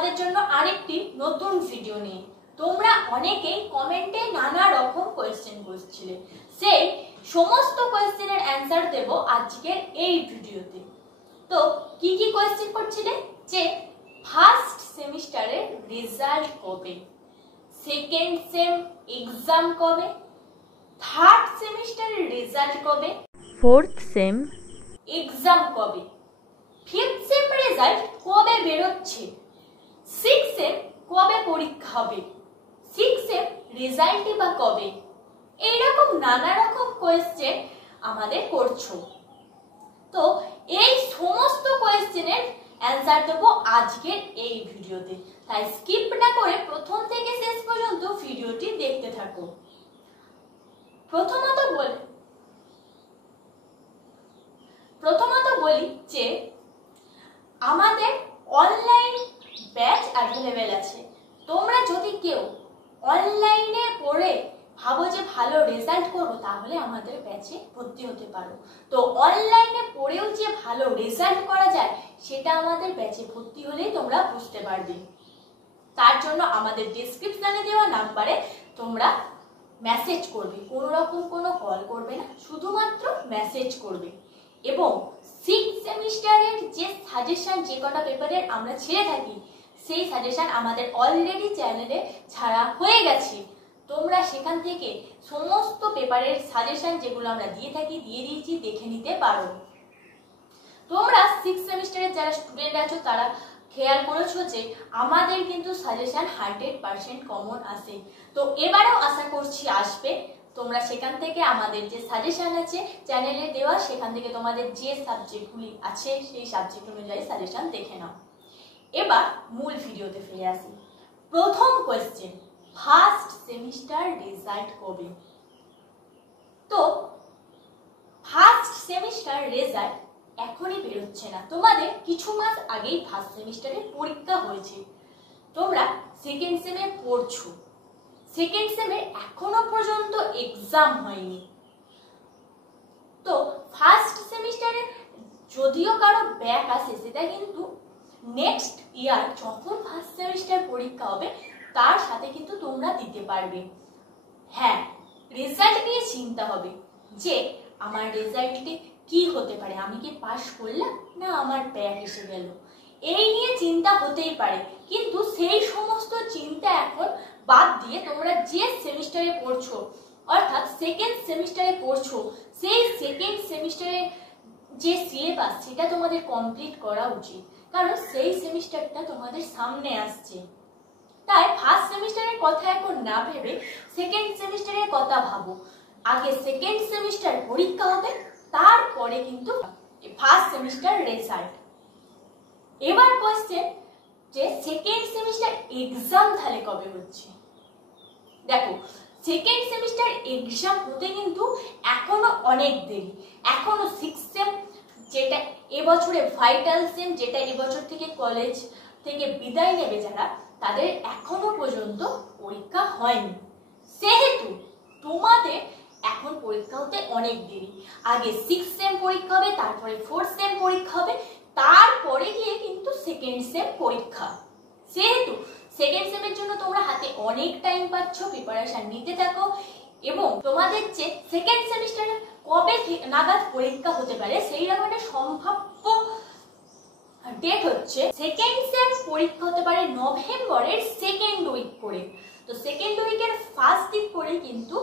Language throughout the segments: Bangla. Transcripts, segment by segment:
তোমাদের জন্য আরেকটি নতুন ভিডিও নিয়ে। তোমরা অনেকেই কমেন্টে নানা রকম কোয়েশ্চেন করছিলে, সেই সমস্ত কোয়েশ্চেনের অ্যান্সার দেব আজকের এই ভিডিওতে। তো কি কি কোয়েশ্চেন করছিলে, যে ফার্স্ট সেমিস্টারের রেজাল্ট কবে, সেকেন্ড সেম এক্সাম কবে, থার্ড সেমিস্টারের রেজাল্ট কবে, ফোর্থ সেম এক্সাম কবে, ফিফথ সেম রেজাল্ট কবে বেরোচ্ছে, সিক্স সেম কবে পরীক্ষা হবে, সিক্স সেম রেজাল্টই বা কবে। এইরকম নানা রকম কোয়েশ্চেন আমাদের করছো। তো এই সমস্ত কোয়েশ্চেনের অ্যান্সার দেবো আজকের এই ভিডিওতে, তাই স্কিপ না করে প্রথম থেকে শেষ পর্যন্ত ভিডিওটি দেখতে থাকো। প্রথমত বলি যে আমাদের অনলাইন ব্যাচ অ্যাভেলেবেল আছে। তোমরা যদি কেউ অনলাইনে পড়ে ভাবো যে ভালো রেজাল্ট করবো, তাহলে আমাদের ব্যাচে ভর্তি হতে পারো। তো অনলাইনে পড়েও যে ভালো রেজাল্ট করা যায়, সেটা আমাদের ব্যাচে ভর্তি হলেই তোমরা বুঝতে পারবে। তার জন্য আমাদের ডেসক্রিপশনে দেওয়া নাম্বারে তোমরা মেসেজ করবে, কোনো রকম কোনো কল করবে না, শুধুমাত্র মেসেজ করবে। এবং সিক্স সেমিস্টারের যে সাজেশন যে কটা পেপারের আমরা ছেড়ে থাকি, সেই সাজেশন আমাদের অলরেডি চ্যানেলে ছাড়া হয়ে গেছে। তোমরা সেখান থেকে সমস্ত পেপারের সাজেশন যেগুলো আমরা দিয়ে দিয়েছি, দেখে নিতে পারো। তোমরা সিক্স সেমিস্টারের যারা স্টুডেন্ট আছো তারা খেয়াল করেছো যে আমাদের কিন্তু সাজেশন 100% কমন আসে। তো এবারেও আশা করছি আসবে। তোমরা সেখান থেকে আমাদের যে সাজেশন আছে চ্যানেলে দেওয়া, সেখান থেকে তোমাদের যে সাবজেক্টগুলি আছে সেই সাবজেক্ট অনুযায়ী সাজেশন দেখে নাও। এবার মূল ভিডিওতে ফিরে আসি। প্রথম কোয়েশ্চেন, ফার্স্ট সেমিস্টার রেজাল্ট কবে? তো ফার্স্ট সেমিস্টার রেজাল্ট এখনই বেরোচ্ছে না, তোমাদের কিছু মাস আগেই ফার্স্ট সেমিস্টারের পরীক্ষা হয়েছে। তোমরা সেকেন্ড সেমে পড়ছো, সেকেন্ড সেমে এখনো পর্যন্ত এক্সাম হয়নি। তো ফার্স্ট সেমিস্টারে যদিও কারো ব্যাক আসে, সেটা কিন্তু নেক্সট ইয়ার যখন ফার্স্ট সেমিস্টার পরীক্ষা হবে তার সাথে কিন্তু তোমরা দিতে পারবে। হ্যাঁ, রেজাল্ট নিয়ে চিন্তা হবে যে আমার রেজাল্টে কি হতে পারে, আমি কি পাস করলাম না আমার ব্যাক এসে গেল, এই নিয়ে চিন্তা হতেই পারে। কিন্তু সেই সমস্ত চিন্তা এখন বাদ দিয়ে তোমরা যে সেমিস্টারে পড়ছো, অর্থাৎ সেকেন্ড সেমিস্টারে পড়ছো, সেই সেকেন্ড সেমিস্টারে যে সিলেবাস সেটা তোমাদের কমপ্লিট করা উচিত, কারণ সেই সেমিস্টারটা তোমাদের সামনে আসছে। তাই ফার্স্ট সেমিস্টারের কথা এখন না ভেবে সেকেন্ড সেমিস্টারের কথা ভাবো। আগে সেকেন্ড সেমিস্টার পরীক্ষা হবে, তারপরে কিন্তু ফার্স্ট সেমিস্টার রেজাল্ট। এবার কোয়েশ্চেন যে সেকেন্ড সেমিস্টার এক্সাম তাহলে কবে হচ্ছে? দেখো, সেকেন্ড সেমিস্টার এক্সাম হতে কিন্তু এখনো অনেক দেরি। এখনো সিক্স সেম, যেটা এবছরে ভাইটাল সেম, যেটা এবছর থেকে কলেজ থেকে বিদায় নেবে যারা, তাদের এখনো পর্যন্ত পরীক্ষা হয়নি। সেহেতু তোমাদের এখন পরীক্ষা হতে অনেক দেরি। আগে সিক্স সেম পরীক্ষা হবে, তারপরে ফোর্থ সেম পরীক্ষা হবে, তারপরে গিয়ে কিন্তু সেকেন্ড সেম পরীক্ষা। সেহেতু সেকেন্ড সেমের জন্য তোমরা হাতে অনেক টাইম পাচ্ছ, প্রিপারেশন নিতে থাকো। এবং তোমাদের যে সেকেন্ড সেমিস্টারে কবে নাগাদ পরীক্ষা হতে পারে, সেই রকমের সম্ভাব্য ডেট হচ্ছে সেকেন্ড সেম পরীক্ষা হতে পারে নভেম্বরের সেকেন্ড উইক করে। তো সেকেন্ড উইকের ফার্স্ট উইক করে কিন্তু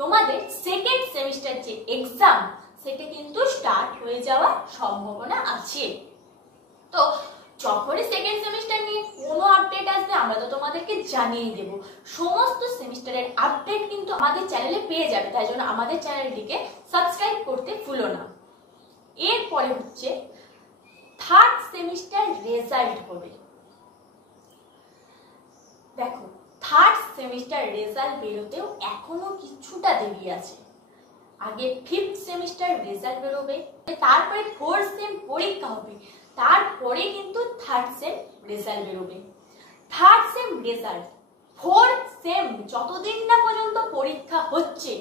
তোমাদের সেকেন্ড সেমিস্টার যে এক্সাম, সেটা কিন্তু স্টার্ট হয়ে যাওয়ার সম্ভাবনা আছে। তো যখনই সেকেন্ড সেমিস্টার নিয়ে কোনো আপডেট আসবে আমরা তো তোমাদেরকে জানিয়ে দেব। সমস্ত সেমিস্টারের আপডেট কিন্তু আমাদের চ্যানেলে পেয়ে যাবে, তাই জন্য আমাদের চ্যানেলটিকে সাবস্ক্রাইব করতে ভুলো না। এরপরে হচ্ছে থার্ড সেমিস্টার রেজাল্ট হবে। দেখো, থার্ড সেমিস্টার রেজাল্ট বেরোতেও এখনো কিছুটা দেরি আছে। আগে ফিফথ সেমিস্টার রেজাল্ট বেরোবে, তারপরে ফোর্থ সেম পরীক্ষা হবে, তারপরে কিন্তু থার্ড সেম রেজাল্ট বেরোবে। Third same result, fourth sem যতদিন না পর্যন্ত পরীক্ষা হচ্ছে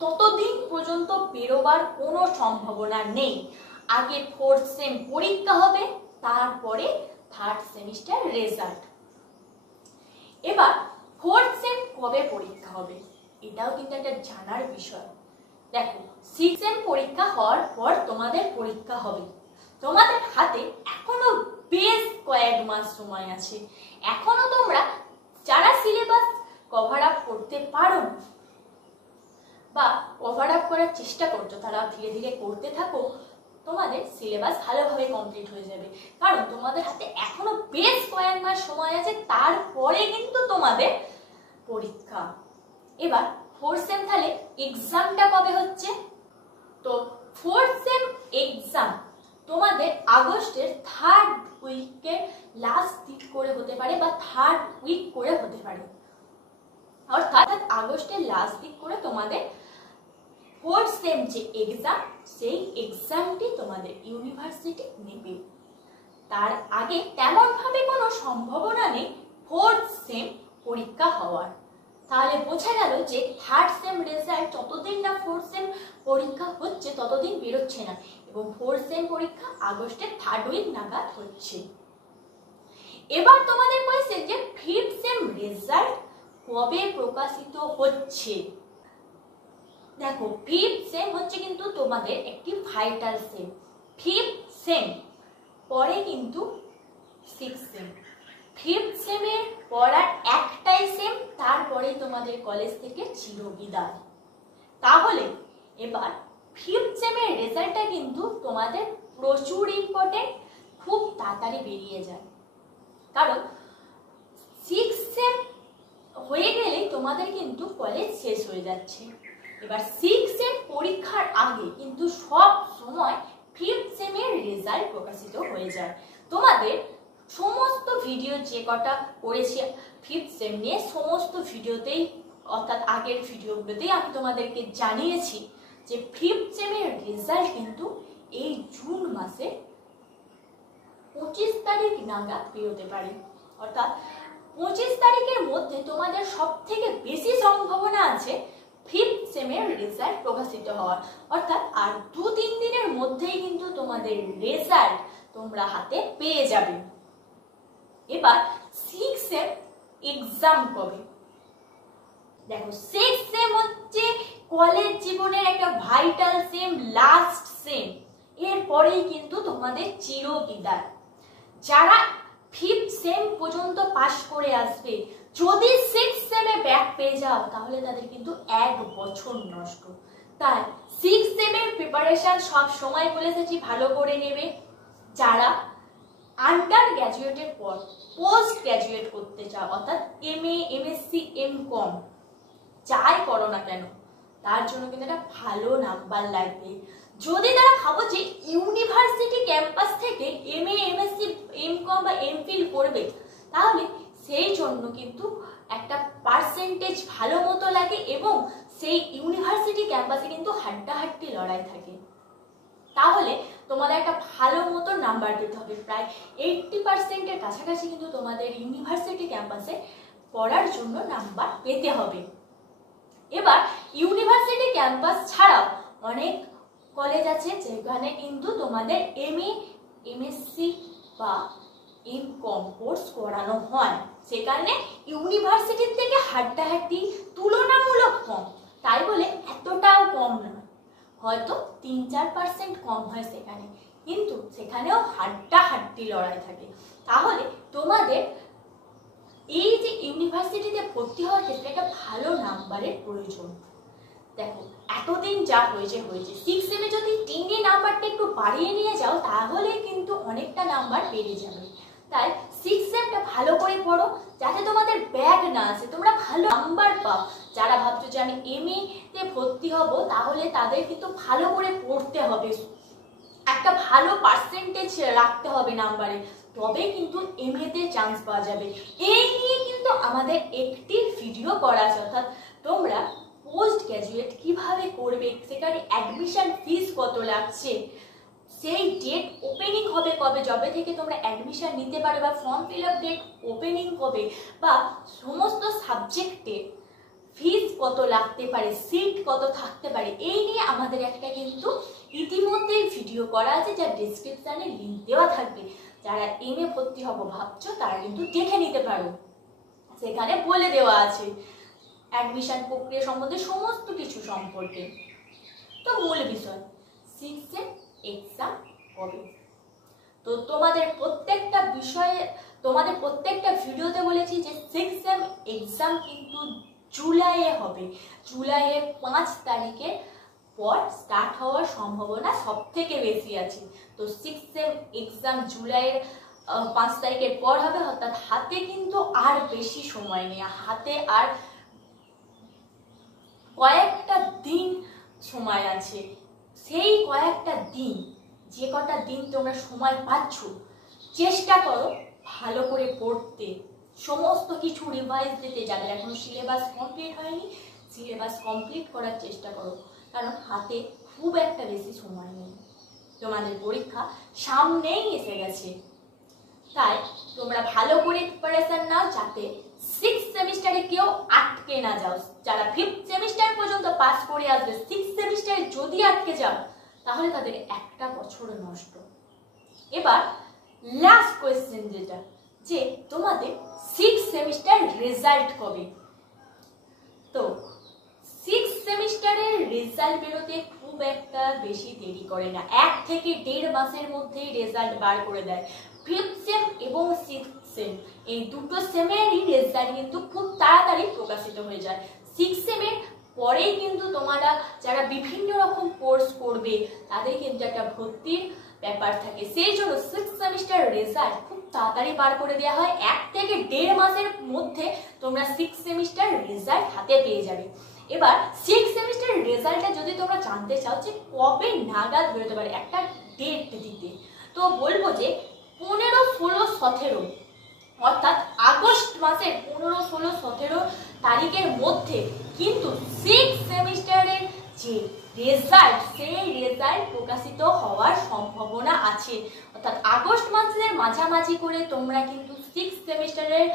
ততদিন পর্যন্ত বেরোবার কোনো সম্ভাবনা নেই। আগে ফোর্থ সেম পরীক্ষা হবে, তারপরে থার্ড সেমিস্টার রেজাল্ট। এবার ফোর্থ সেম কবে পরীক্ষা হবে এটাও কিন্তু একটা জানার বিষয়। দেখো, সিক্স সেম পরীক্ষা হওয়ার পর তোমাদের পরীক্ষা হবে। তোমাদের হাতে এখনো বেশ কয়েক মাস সময় আছে। এখনো তোমরা যারা সিলেবাস কভার আপ করতে পারো বা কভার আপ করার চেষ্টা করছো, তারা ধীরে ধীরে করতে থাকো। তোমাদের সিলেবাস ভালোভাবে কমপ্লিট হয়ে যাবে, কারণ তোমাদের হাতে এখনো বেশ কয়েক মাস সময় আছে, তারপরে কিন্তু তোমাদের পরীক্ষা। এবার ফোর্থ সেম তাহলে এক্সামটা কবে হচ্ছে? তো ফোর্থ সেম এক্সাম তোমাদের আগস্টের থার্ড উইকের লাস্ট দিক করে হতে পারে বা থার্ড উইক করে হতে পারে, অর্থাৎ আগস্টের লাস্ট দিক করে তোমাদের ফোর্থ সেম যে এক্সাম, সেই এক্সামটি তোমাদের ইউনিভার্সিটি নেবে। তার আগে তেমন ভাবে কোনো সম্ভাবনা নেই ফোর্থ সেম পরীক্ষা হওয়ার। তাহলে বোঝা গেল যে থার্ড সেম রেজাল্ট যতদিন না ফোর্থ সেম পরীক্ষা হচ্ছে ততদিন বেরোচ্ছে না, এবং ফোর্থ সেম পরীক্ষা আগস্টের থার্ড উইক নাগাদ হচ্ছে। এবার তোমাদের কোয়েশ্চেন যে ফিফথ সেম রেজাল্ট কবে প্রকাশিত হচ্ছে? দেখো, ফিফথ সেম হচ্ছে কিন্তু তোমাদের একটি ভাইটাল সেম। ফিফথ সেম পরে কিন্তু সিক্স সেম। ফিফথ সেমের পড়ার একটাই সেম, তারপরেই তোমাদের কলেজ থেকে চিরবিদায়। তাহলে এবার ফিফথ সেমের রেজাল্টটা কিন্তু তোমাদের প্রচুর ইম্পর্টেন্ট, খুব তাড়াতাড়ি বেরিয়ে যায়। কারণ সিক্স সেম হয়ে গেলে তোমাদের কিন্তু কলেজ শেষ হয়ে যাচ্ছে। এবার সিক্স সেম পরীক্ষার আগে কিন্তু সব সময় ফিফথ সেমের রেজাল্ট প্রকাশিত হয়ে যায়। তোমাদের সমস্ত ভিডিও যে কটা করেছি ফিফথ সেম নিয়ে, সমস্ত ভিডিওতেই অর্থাৎ আগের ভিডিওগুলোতেই আমি তোমাদেরকে জানিয়েছি যে ফিফথ সেমের রেজাল্ট কিন্তু এই জুন মাসে 25 তারিখ নাগাদ বেরোতে পারে। অর্থাৎ 25 তারিখের মধ্যে তোমাদের সব থেকে বেশি সম্ভাবনা আছে ফিফথ সেমের রেজাল্ট প্রকাশিত হওয়ার। অর্থাৎ আর 2-3 দিনের মধ্যেই কিন্তু তোমাদের রেজাল্ট তোমরা হাতে পেয়ে যাবে। এবার সিক্স সেম এক্সাম কবে? দেখো, সিক্স সেম হচ্ছে কলেজ জীবনের একটা ভাইটাল সেম, লাস্ট সেম। এরপরেই কিন্তু তোমাদের চিরবিদায়। যারা ফিফথ সেম পর্যন্ত পাস করে আসবে, যদি সিক্স সেমে ব্যাক পেয়ে যাও তাহলে তাদের কিন্তু 1 বছর নষ্ট। তাই সিক্স সেমের প্রিপারেশন সব সময় বলে এসেছি ভালো করে নেবে। যারা আন্ডার গ্র্যাজুয়েটের পর পোস্ট গ্র্যাজুয়েট করতে চাও, অর্থাৎ MA, MSc, MCom যাই করো না কেন, তার জন্য কিন্তু একটা ভালো নাম্বার লাগবে। যদি তারা ভাবো যে ইউনিভার্সিটি ক্যাম্পাস থেকে MA, MSc, MCom বা MPhil করবে, তাহলে সেই জন্য কিন্তু একটা পার্সেন্টেজ ভালো মতো লাগে, এবং সেই ইউনিভার্সিটি ক্যাম্পাসে কিন্তু হাড্ডাহাড্ডি লড়াই থাকে। তাহলে তোমাদের একটা ভালো মতো নাম্বার পেতে হবে, প্রায় 80%-এর কাছাকাছি কিন্তু তোমাদের ইউনিভার্সিটি ক্যাম্পাসে পড়ার জন্য নাম্বার পেতে হবে। এবার ইউনিভার্সিটি ক্যাম্পাস ছাড়াও অনেক কলেজ আছে যেখানে কিন্তু তোমাদের MA, MSc বা MCom কোর্স করানো হয়, সেখানে ইউনিভার্সিটির থেকে হাড্ডাহাড্ডি তুলনামূলক কম, তাই বলে এতটাও কম নয়, হয়তো 3-4% কম হয় সেখানে, কিন্তু সেখানেও হাড্ডাহাড্ডি লড়াই থাকে। তাহলে তোমাদের এই যে ইউনিভার্সিটিতে ভর্তি হওয়ার ক্ষেত্রে একটা ভালো নাম্বারের প্রয়োজন। দেখো, এতদিন যা হয়েছে সিক্স সেমে যদি 3 নাম্বারটা একটু বাড়িয়ে নিয়ে যাও তাহলে কিন্তু অনেকটা নাম্বার বেড়ে যাবে। তাই সিক্স সেমটা ভালো করে পড়ো, যাতে তোমাদের ব্যাক না আসে, তোমরা ভালো নাম্বার পাও। যারা ভাবছো যে আমি MA তে ভর্তি হব, তাহলে তাদের কিন্তু ভালো করে পড়তে হবে, একটা ভালো পার্সেন্টেজ রাখতে হবে নাম্বারে, তবে কিন্তু MA তে চান্স পাওয়া যাবে। এই নিয়ে কিন্তু আমাদের একটি ভিডিও করা আছে, অর্থাৎ তোমরা পোস্ট গ্র্যাজুয়েট কিভাবে করবে, সেখানে অ্যাডমিশন ফিস কত লাগছে, সেই ডেট ওপেনিং হবে কবে, যবে থেকে তোমরা অ্যাডমিশন নিতে পারো, বা form fill up date opening কবে, বা সমস্ত সাবজেক্টে ফিস কত লাগতে পারে, সিট কত থাকতে পারে, এই নিয়ে আমাদের একটা কিন্তু ইতিমধ্যেই ভিডিও করা আছে, যার ডেসক্রিপশনে লিঙ্ক দেওয়া থাকবে। যারা MA ভর্তি হবো ভাবছো তারা কিন্তু দেখে নিতে পারো। সেখানে বলে দেওয়া আছে অ্যাডমিশন প্রক্রিয়া সম্বন্ধে সমস্ত কিছু সম্পর্কে। তো মূল বিষয় 6 সেম এক্সাম কবে। তো তোমাদের প্রত্যেকটা বিষয়ে তোমাদের প্রত্যেকটা ভিডিওতে বলেছি যে 6 সেম এক্সাম কিন্তু জুলাইয়ে হবে। জুলাইয়ের 5 তারিখের পর স্টার্ট হওয়ার সম্ভাবনা সব থেকে বেশি আছে। তো 6 সেম এক্সাম জুলাইয়ের 5 তারিখের পর হবে, অর্থাৎ হাতে কিন্তু আর বেশি সময় নেই, হাতে আর কয়েকটা দিন সময় আছে। সেই কয়েকটা দিন, যে কটা দিন তোমরা সময় পাচ্ছ, চেষ্টা করো ভালো করে পড়তে, সমস্ত কিছু রিভাইজ দিতে। যাদের এখনো সিলেবাস কমপ্লিট হয়নি, সিলেবাস কমপ্লিট করার চেষ্টা করো, কারণ হাতে খুব একটা বেশি সময় নেই, তোমাদের পরীক্ষা সামনেই এসে গেছে। তাই তোমরা ভালো করে প্রিপারেশন নাও, যাতে 6 সেমিস্টারে কেউ আটকে না যাও। যারা 5th সেমিস্টার পর্যন্ত পাস করে আসবে, 6 সেমিস্টারে যদি আটকে যাও তাহলে তাদের একটা বছর নষ্ট। এবার লাস্ট কোয়েশ্চেন যেটা, যে তোমাদের 6 সেমিস্টার রেজাল্ট কবে। তো 6 সেমিস্টারের রেজাল্ট বেরোতে খুব একটা বেশি দেরি করে না, 1 থেকে 1.5 মাসের মধ্যেই রেজাল্ট বার করে দেয়। 5th সেম এবং 6th সেম এই দুটো সেমেরই রেজাল্ট কিন্তু খুব তাড়াতাড়ি প্রকাশিত হয়ে যায়। 6 সেমের পরেই কিন্তু তোমরা যারা বিভিন্ন রকম কোর্স করবে তাদের কিন্তু একটা ভর্তির ব্যাপার থাকে, সেই জন্য 6 সেমিস্টার রেজাল্ট খুব তাড়াতাড়ি বার করে দেওয়া হয়। 1 থেকে 1.5 মাসের মধ্যে তোমরা 6 সেমিস্টার রেজাল্ট হাতে পেয়ে যাবে। এবার 6 সেমিস্টার রেজাল্টটা যদি তোমরা জানতে চাও যে কবে নাগাদ বেরোতে পারে, একটা ডেট দিতে, তো বলবো যে 15, 16, 17 অর্থাৎ আগস্ট মাসের 15, 16, 17 তারিখের মধ্যে কিন্তু 6 সেমিস্টারের যে রেজাল্ট, সেই রেজাল্ট প্রকাশিত হওয়ার সম্ভাবনা আছে। অর্থাৎ আগস্ট মাসের মাঝামাঝি করে তোমরা কিন্তু 6 সেমিস্টারের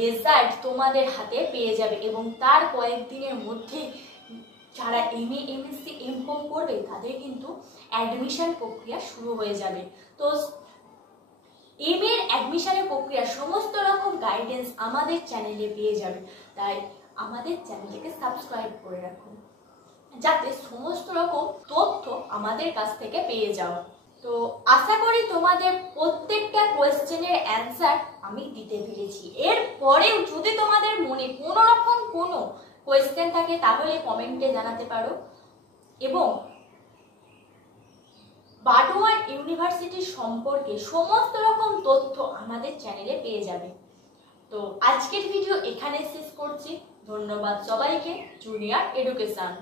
রেজাল্ট তোমাদের হাতে পেয়ে যাবে, এবং তার কয়েকদিনের মধ্যে যারা MA, MSc, MCom করবে তাদের কিন্তু অ্যাডমিশন প্রক্রিয়া শুরু হয়ে যাবে। তো MA এর অ্যাডমিশনের প্রক্রিয়া সমস্ত রকম গাইডেন্স আমাদের চ্যানেলে পেয়ে যাবে। তাই আমাদের চ্যানেলকে সাবস্ক্রাইব করে রাখুন, যাতে সমস্ত রকম তথ্য আমাদের কাছ থেকে পেয়ে যাও। তো আশা করি তোমাদের প্রত্যেকটা কোয়েশ্চেনের অ্যান্সার আমি দিতে পেরেছি। এরপরেও যদি তোমাদের মনে কোনো রকম কোনো কোয়েশ্চেন থাকে তাহলে কমেন্টে জানাতে পারো, এবং বাডওয়ান ইউনিভার্সিটি সম্পর্কে সমস্ত রকম তথ্য আমাদের চ্যানেলে পেয়ে যাবে। তো আজকের ভিডিও এখানে শেষ করছি। ধন্যবাদ সবাইকে। Junior education.